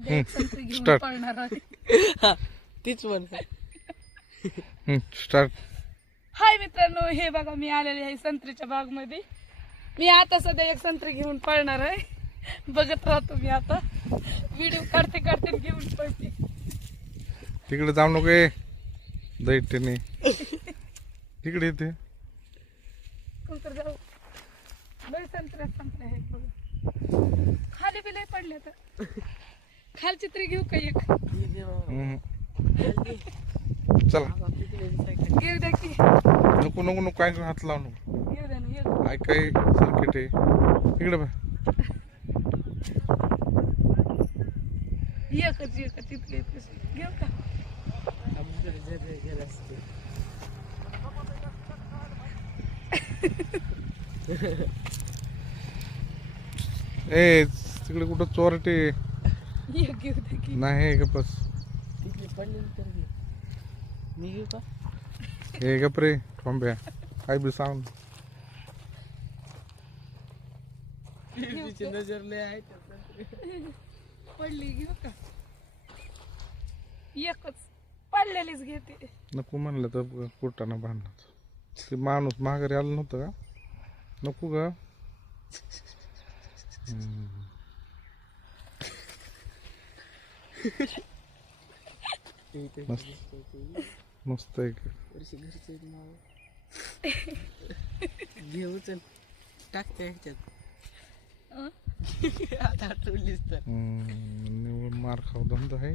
सध्या एक संत्री घेऊन Start. पळणार आहे. तीच म्हण. स्टार्ट. हाय मित्रांनो, हे बघा मी आलेले आहे संत्रीच्या बागमध्ये. मी आता सध्या एक संत्री घेऊन पळणार आहे. बघत राहतो मी आता. व्हिडिओ काढते काढते घेऊन पळते. तिकडे जाऊ नको ए दैट्यने. तिकडे येते. कोणतर जाऊ. लय संत्र्या संत्र्या आहेत बघा. खाली बी लय पडले तर. खालची तरी घेऊ का एक? चला घेऊ द्या की. नको नको नको काय हात लावू नको. घेऊ द्या ना एक. काय काय सर्किट आहे इकडे बघ. एकच इथले घेऊ का? ए तिकडे कुठं चोरटे एक घेऊ दे की. नाही का बस. तिथली पडलेली तर घे. मी घेऊ का? हे गप रे ठोंब्या काय बी सांग. तिची नजर लय आहे. पडली घेऊ का? एकच पडलेलीच घेते. नको म्हणलं तर कुटाना भांडणार. ते माणूस माघारी आला नव्हतं का? नको ग. मस्त आहे की. वर्षी घरचे नाव घेऊ चल टाकते ह्याच्यात. आता आठवलीस तर निव्वळ मार खाऊ धंदा आहे.